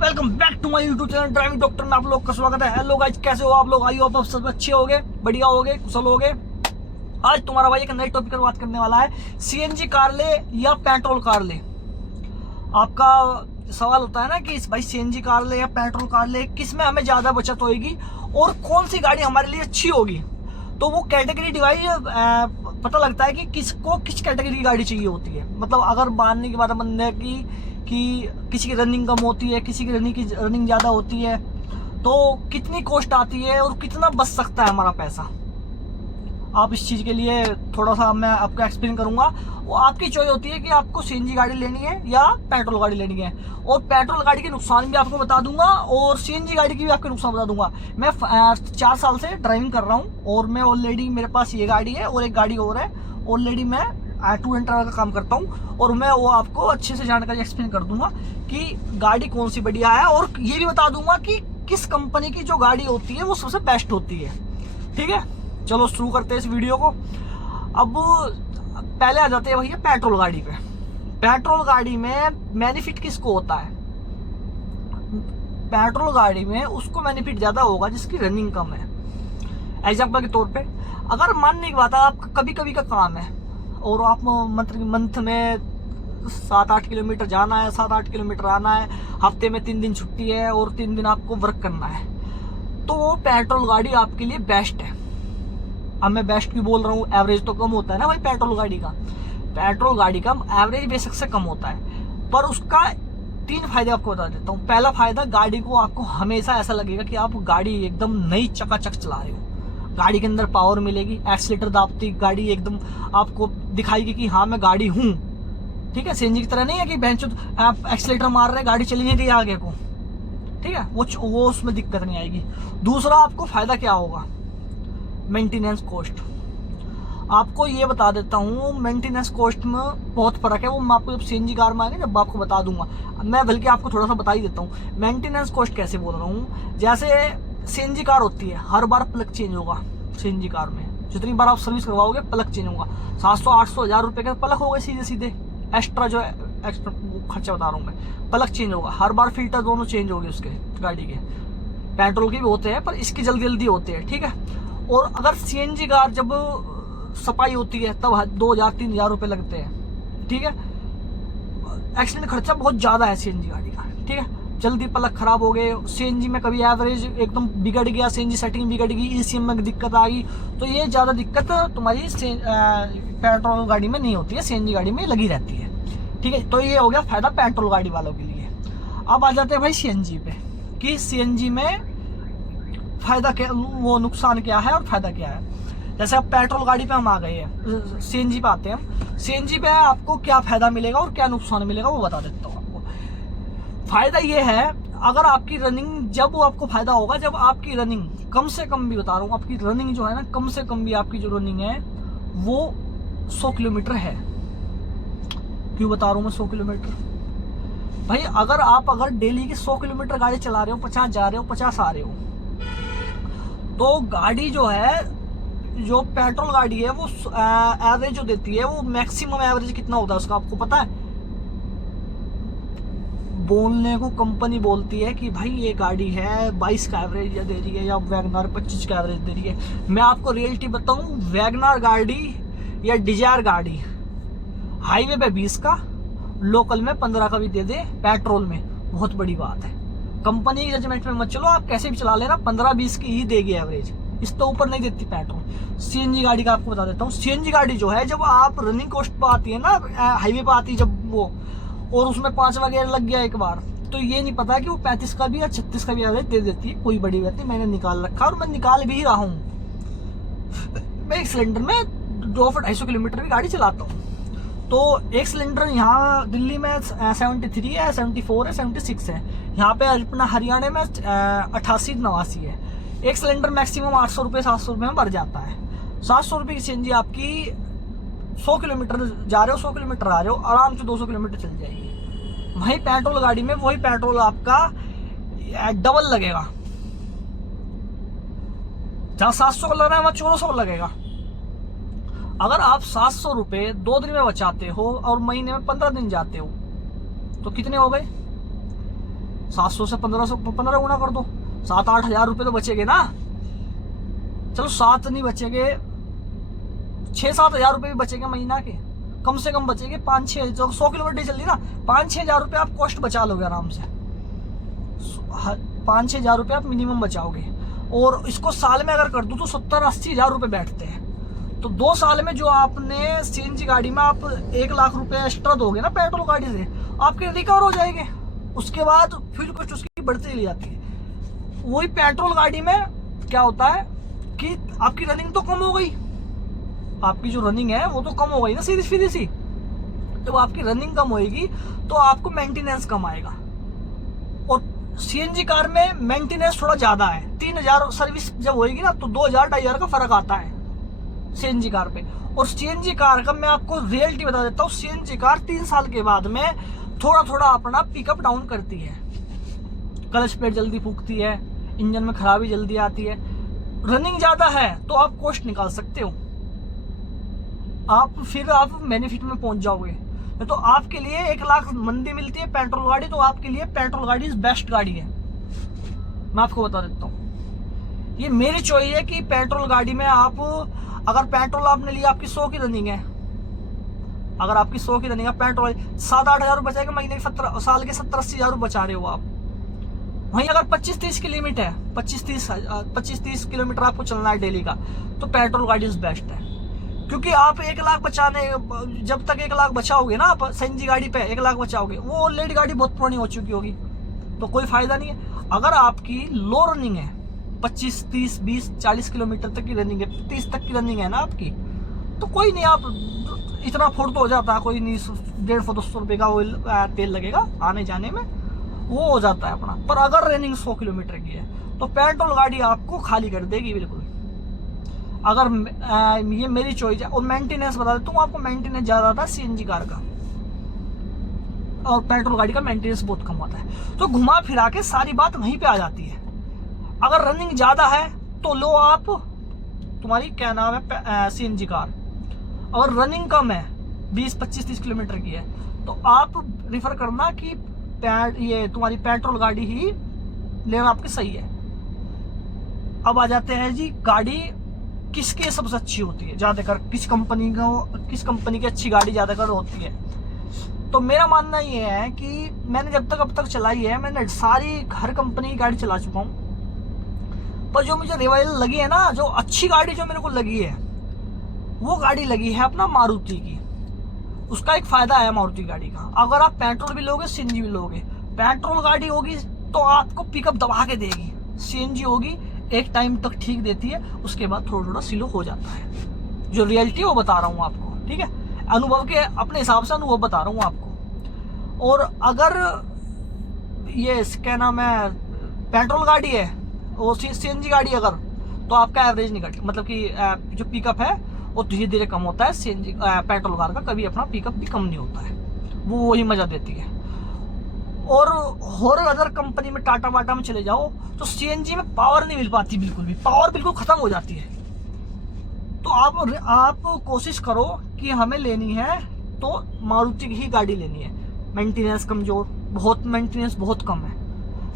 Welcome back to my YouTube channel driving doctor में आप लोग का स्वागत है। हेलो गाइस, कैसे हो आप लोग? आई होप आप सब अच्छे होगे, बढ़िया होगे, कुशल होगे। आज तुम्हारा भाई एक नए टॉपिक पर बात करने वाला है। सीएनजी कार ले या पेट्रोल कार ले? आपका सवाल होता है ना कि भाई सीएनजी कार ले या पेट्रोल कार ले, किस में हमें ज्यादा बचत होगी और कौन सी गाड़ी हमारे लिए अच्छी होगी। तो वो कैटेगरी डिवाइड पता लगता है कि किसको किस कैटेगरी की गाड़ी चाहिए होती है। मतलब अगर मानने की बात बन है कि किसी की रनिंग कम होती है, किसी की रनिंग ज़्यादा होती है, तो कितनी कॉस्ट आती है और कितना बच सकता है हमारा पैसा। आप इस चीज़ के लिए थोड़ा सा मैं आपको एक्सप्लेन करूंगा। वो आपकी चॉइस होती है कि आपको सीएनजी गाड़ी लेनी है या पेट्रोल गाड़ी लेनी है। और पेट्रोल गाड़ी के नुकसान भी आपको बता दूंगा और सीएनजी गाड़ी की भी आपके नुकसान बता दूंगा। मैं 4 साल से ड्राइविंग कर रहा हूँ और मैं ऑलरेडी, मेरे पास ये गाड़ी है और एक गाड़ी और है। ऑलरेडी मैं टूर एंड ट्रैवल का काम करता हूँ और मैं वो आपको अच्छे से जानकारी एक्सप्लेन कर दूंगा कि गाड़ी कौन सी बढ़िया है, और ये भी बता दूंगा कि किस कंपनी की जो गाड़ी होती है वो सबसे बेस्ट होती है। ठीक है, चलो शुरू करते हैं इस वीडियो को। अब पहले आ जाते हैं भैया पेट्रोल गाड़ी पे। पेट्रोल गाड़ी में बेनिफिट किसको होता है? पेट्रोल गाड़ी में उसको बेनिफिट ज्यादा होगा जिसकी रनिंग कम है। एग्जाम्पल के तौर पे, अगर मानने की बात है आपका कभी कभी का काम है और आप मंथ में 7-8 किलोमीटर जाना है, 7-8 किलोमीटर आना है, हफ्ते में 3 दिन छुट्टी है और 3 दिन आपको वर्क करना है, तो वो पेट्रोल गाड़ी आपके लिए बेस्ट है। अब मैं बेस्ट भी बोल रहा हूँ, एवरेज तो कम होता है ना भाई पेट्रोल गाड़ी का। पेट्रोल गाड़ी का एवरेज बेशक से कम होता है, पर उसका 3 फायदे आपको बता देता हूँ। पहला फायदा, गाड़ी को आपको हमेशा ऐसा लगेगा कि आप गाड़ी एकदम नई चकाचक चला रहे हो। गाड़ी के अंदर पावर मिलेगी, एक्सीलेटर दाबती गाड़ी एकदम आपको दिखाएगी कि हाँ मैं गाड़ी हूँ। ठीक है, सीएनजी की तरह नहीं है कि बेंच आप एक्सीलेटर मार रहे, गाड़ी चली नहीं रही आगे को। ठीक है, वो उसमें दिक्कत नहीं आएगी। दूसरा आपको फायदा क्या होगा? Maintenance cost. आपको ये बता देता हूँ, मेंटेनेंस कॉस्ट में बहुत फर्क है। वो मैं आपको जब सीएनजी कार में आएंगे जब आपको बता दूंगा। मैं बल्कि आपको थोड़ा सा बता ही देता हूँ मेंटेनेंस कॉस्ट कैसे बोल रहा हूँ। जैसे सीएनजी कार होती है, हर बार प्लग चेंज होगा। सीएनजी कार में जितनी बार आप सर्विस करवाओगे प्लग चेंज होगा। 700-800 1000 रुपए के प्लग हो गए सीधे सीधे, एक्स्ट्रा जो एक्स्ट्रा खर्चा बता रहा हूँ मैं। प्लग चेंज होगा हर बार, फिल्टर दोनों चेंज होंगे उसके गाड़ी के। पेट्रोल के भी होते हैं पर इसकी जल्दी जल्दी होते हैं। ठीक है, और अगर सीएनजी कार जब सफाई होती है तब 2000-3000 रुपए लगते हैं। ठीक है, एक्सीडेंट खर्चा बहुत ज्यादा है सीएनजी गाड़ी का। ठीक है, जल्दी प्लग खराब हो गए, सीएनजी में कभी एवरेज एकदम बिगड़ गया, सीएनजी सेटिंग बिगड़ गई, ईसीएम में दिक्कत आ गई, तो ये ज्यादा दिक्कत तुम्हारी पेट्रोल गाड़ी में नहीं होती है, सीएनजी गाड़ी में लगी रहती है। ठीक है, तो ये हो गया फायदा पेट्रोल गाड़ी वालों के लिए। अब आ जाते हैं भाई सीएनजी पे कि सीएनजी में फायदा क्या, वो नुकसान क्या है और फायदा क्या है। जैसे अब पेट्रोल गाड़ी पे हम आ गए हैं, सीएनजी पे आते हैं हम। सीएनजी पे आपको क्या फायदा मिलेगा और क्या नुकसान मिलेगा वो बता देता हूँ आपको। फायदा ये है, अगर आपकी रनिंग, जब वो आपको फायदा होगा जब आपकी रनिंग कम से कम भी बता रहा हूँ, आपकी रनिंग जो है ना, कम से कम भी आपकी जो रनिंग है वो 100 किलोमीटर है। क्यों बता रहा हूँ मैं 100 किलोमीटर? भाई अगर डेली की 100 किलोमीटर गाड़ी चला रहे हो, 50 जा रहे हो, 50 आ रहे हो, तो गाड़ी जो है, जो पेट्रोल गाड़ी है वो एवरेज जो देती है, वो मैक्सिमम एवरेज कितना होता है उसका आपको पता है? बोलने को कंपनी बोलती है कि भाई ये गाड़ी है 22 का एवरेज दे रही है या वैगनार 25 का एवरेज दे रही है। मैं आपको रियलिटी बताऊं, वैगनार गाड़ी या डिजायर गाड़ी हाईवे पे 20 का, लोकल में 15 का भी दे दे पेट्रोल में, बहुत बड़ी बात है। कंपनी की जजमेंट में मत चलो, आप कैसे भी चला लेना, 15-20 की ही देगी एवरेज, इस तो ऊपर नहीं देती पेट्रोल। सीएनजी गाड़ी का आपको बता देता हूँ, सीएनजी गाड़ी जो है जब आप रनिंग कॉस्ट पे आती है ना, हाईवे पे आती है जब वो, और उसमें 5वां गियर लग गया एक बार, तो ये नहीं पता कि वो 35 का भी या 36 का भी एवरेज दे देती है। कोई बड़ी बात नहीं, मैंने निकाल रखा और मैं निकाल भी रहा हूँ। मैं एक सिलेंडर में 200-250 किलोमीटर की गाड़ी चलाता हूँ। तो एक सिलेंडर यहाँ दिल्ली में 73 है, 74 है, 76 है। यहाँ पे अपना हरियाणा में 88-89 है। एक सिलेंडर मैक्सिमम 800 रुपये 700 रुपये में भर जाता है। 700 रुपये की सीएनजी आपकी 100 किलोमीटर जा रहे हो, 100 किलोमीटर आ रहे हो, आराम से 200 किलोमीटर चल जाएगी। वही पेट्रोल गाड़ी में वही पेट्रोल आपका डबल लगेगा। जहाँ 700 का लग रहा है वहाँ 1400 लगेगा। अगर आप 700 रुपये 2 दिन में बचाते हो और महीने में 15 दिन जाते हो तो कितने हो गए? 700 से 1500, 15 गुना कर दो, 7-8 हजार रुपये तो बचेंगे ना। चलो 7 नहीं बचेंगे, 6-7 हजार रुपये भी बचेंगे महीना के, कम से कम बचेंगे 5-6, जो 100 किलोमीटर चल रही ना, 5-6 हजार रुपये आप कॉस्ट बचा लोगे आराम से। 5-6 हजार रुपये आप मिनिमम बचाओगे। और इसको साल में अगर कर दूं तो 70-80 हजार रुपये बैठते हैं। तो 2 साल में जो आपने सीएनजी गाड़ी में आप 1 लाख रुपए एक्स्ट्रा दोगे ना पेट्रोल गाड़ी से, आपके रिकवर हो जाएंगे। उसके बाद फ्यूल कॉस्ट उसकी बढ़ती चली जाती है। वही पेट्रोल गाड़ी में क्या होता है कि आपकी रनिंग तो कम हो गई, आपकी जो रनिंग है वो तो कम हो गई ना सीधी सी। जब आपकी रनिंग कम होएगी तो आपको मेंटेनेंस कम आएगा। और सीएनजी कार में मेंटेनेंस थोड़ा ज्यादा है, 3000 सर्विस जब होएगी ना तो 2000-2500 का फर्क आता है सीएनजी कार पे। और सीएनजी कार का मैं आपको रियलिटी बता देता हूँ, सीएनजी कार 3 साल के बाद में थोड़ा थोड़ा अपना पिकअप डाउन करती है। क्लच प्लेट जल्दी फूकती है, इंजन में खराबी जल्दी आती है। रनिंग ज्यादा है तो आप कॉस्ट निकाल सकते हो, फिर आप बेनिफिट में पहुंच जाओगे। तो आपके लिए 1 लाख मंदी मिलती है पेट्रोल गाड़ी, तो आपके लिए पेट्रोल गाड़ी बेस्ट गाड़ी है। मैं आपको बता देता हूँ, ये मेरी चॉइस है कि पेट्रोल गाड़ी में आप अगर पेट्रोल आपने लिया, आपकी 100 की रनिंग है, अगर आपकी 100 की रनिंग है, पेट्रोल 7-8 हजार रुपये बचाएगा महीने के, साल के 70-80 हजार रुपये बचा रहे हो आप। वहीं अगर 25-30 की लिमिट है, 25-30 किलोमीटर आपको चलना है डेली का, तो पेट्रोल गाड़ी बेस्ट है। क्योंकि आप 1 लाख बचाने, जब तक 1 लाख बचाओगे ना आप सीएनजी गाड़ी पे 1 लाख बचाओगे, वो ऑलरेडी गाड़ी बहुत पुरानी हो चुकी होगी, तो कोई फायदा नहीं है। अगर आपकी लो रनिंग है, 25, 30, 20, 40 किलोमीटर तक की रनिंग है, 30 तक की रनिंग है ना आपकी, तो कोई नहीं, आप इतना फुर्त हो जाता है, कोई नहीं, 150-200 रुपये का ऑयल तेल लगेगा आने जाने में, वो हो जाता है अपना। पर अगर रनिंग 100 किलोमीटर की है तो पेट्रोल गाड़ी आपको खाली कर देगी बिल्कुल। अगर ये मेरी चॉइस है। और मेंटेनेंस बता देता हूँ आपको, मेंटेनेंस ज्यादा था सीएनजी कार का, और पेट्रोल गाड़ी का मेंटेनेंस बहुत कम होता है। तो घुमा फिरा के सारी बात वहीं पे आ जाती है। अगर रनिंग ज्यादा है तो लो आप, तुम्हारी क्या नाम है सीएनजी कार। और रनिंग कम है, 20, 25, 30 किलोमीटर की है, तो आप रिफर करना कि ये तुम्हारी पेट्रोल गाड़ी ही लेना आपके सही है। अब आ जाते हैं जी, गाड़ी किसकी सबसे अच्छी होती है, ज्यादातर किस कंपनी की अच्छी गाड़ी ज्यादातर होती है। तो मेरा मानना ये है कि मैंने जब तक अब तक चलाई है, मैंने सारी हर कंपनी की गाड़ी चला चुका हूँ, पर जो मुझे रिवाइवल लगी है ना, जो अच्छी गाड़ी जो मेरे को लगी है, वो गाड़ी लगी है अपना मारुति की। उसका एक फायदा है मारुति गाड़ी का, अगर आप पेट्रोल भी लोगे सीएनजी भी लोगे, पेट्रोल गाड़ी होगी तो आपको पिकअप दबा के देगी, सीएनजी होगी एक टाइम तक ठीक देती है, उसके बाद थोड़ा थोड़ा स्लो हो जाता है। जो रियलिटी है वो बता रहा हूँ आपको, ठीक है, अनुभव के अपने हिसाब से अनुभव बता रहा हूँ आपको। और अगर ये क्या नाम है पेट्रोल गाड़ी है, वो सीएनजी गाड़ी अगर, तो आपका एवरेज नहीं घट, मतलब कि जो पिकअप है वो धीरे धीरे कम होता है। सीएनजी पेट्रोल कार का कभी अपना पिकअप भी कम नहीं होता है, वो वही मजा देती है। और अदर कंपनी में टाटा वाटा में चले जाओ तो सीएनजी में पावर नहीं मिल पाती, बिल्कुल भी पावर बिल्कुल खत्म हो जाती है। तो आप कोशिश करो कि हमें लेनी है तो मारुति की ही गाड़ी लेनी है। मेंटेनेंस कमजोर, मेंटेनेंस बहुत कम है।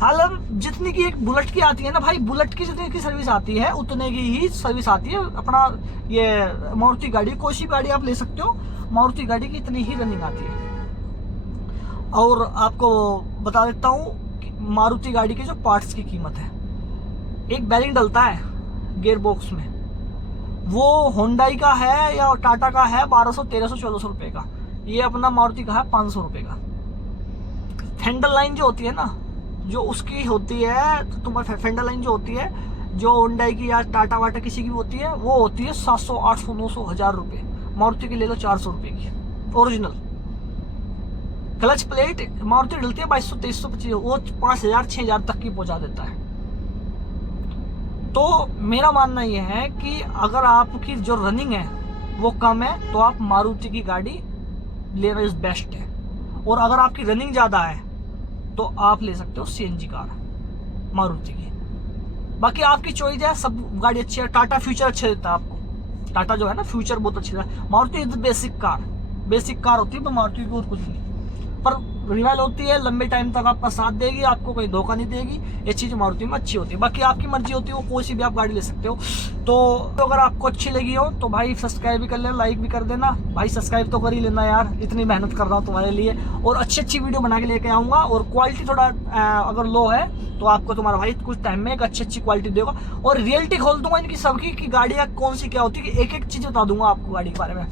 हालांकि जितनी की एक बुलेट की आती है ना भाई, बुलेट की जितनी की सर्विस आती है उतने की ही सर्विस आती है अपना ये मारुति गाड़ी। कोई सी गाड़ी आप ले सकते हो, मारुति गाड़ी की इतनी ही रनिंग आती है। और आपको बता देता हूँ मारुति गाड़ी के जो पार्ट्स की कीमत है, एक बेरिंग डलता है गियर बॉक्स में, वो होंडाई का है या टाटा का है 1200, 1300, 1400 रुपए का, ये अपना मारुति का है 500 रुपए का। फेंडर लाइन जो होती है ना, जो उसकी होती है, तो तुम्हारी फेंडर लाइन जो होती है, जो होंडाई की या टाटा वाटा किसी की होती है, वो होती है 700, 800, 900, 1000 रुपए। मारुति की ले लो 400 रुपए की ओरिजिनल। क्लच प्लेट मारुति डलती है 2200, 2300, 2500, वो 5000, 6000 तक की पहुंचा देता है। तो मेरा मानना यह है कि अगर आपकी जो रनिंग है वो कम है तो आप मारुति की गाड़ी लेना इज बेस्ट है। और अगर आपकी रनिंग ज्यादा है तो आप ले सकते हो सीएनजी कार मारुति की। बाकी आपकी चॉइस है, सब गाड़ी अच्छी है। टाटा फ्यूचर अच्छे देता है आपको, टाटा जो है ना फ्यूचर बहुत अच्छी है। मारुति इज बेसिक कार होती है, पर मारुति की और कुछ नहीं। पर रिवाइल होती है, लंबे टाइम तक आपका साथ देगी, आपको कोई धोखा नहीं देगी। ये चीज़ मारुति में अच्छी होती है। बाकी आपकी मर्जी होती है, वो कोई सी भी आप गाड़ी ले सकते हो। तो अगर आपको अच्छी लगी हो तो भाई सब्सक्राइब भी कर लेना, लाइक भी कर देना। भाई सब्सक्राइब तो कर ही लेना यार, इतनी मेहनत कर रहा हूँ तुम्हारे लिए, और अच्छी अच्छी वीडियो बना के लेके आऊँगा। और क्वालिटी थोड़ा अगर लो है तो आपको तुम्हारा भाई कुछ टाइम में एक अच्छी क्वालिटी देगा, और रियलिटी खोल दूंगा इनकी सबकी, कि गाड़ियाँ कौन सी क्या होती है, एक एक चीज़ बता दूंगा आपको गाड़ी के बारे में।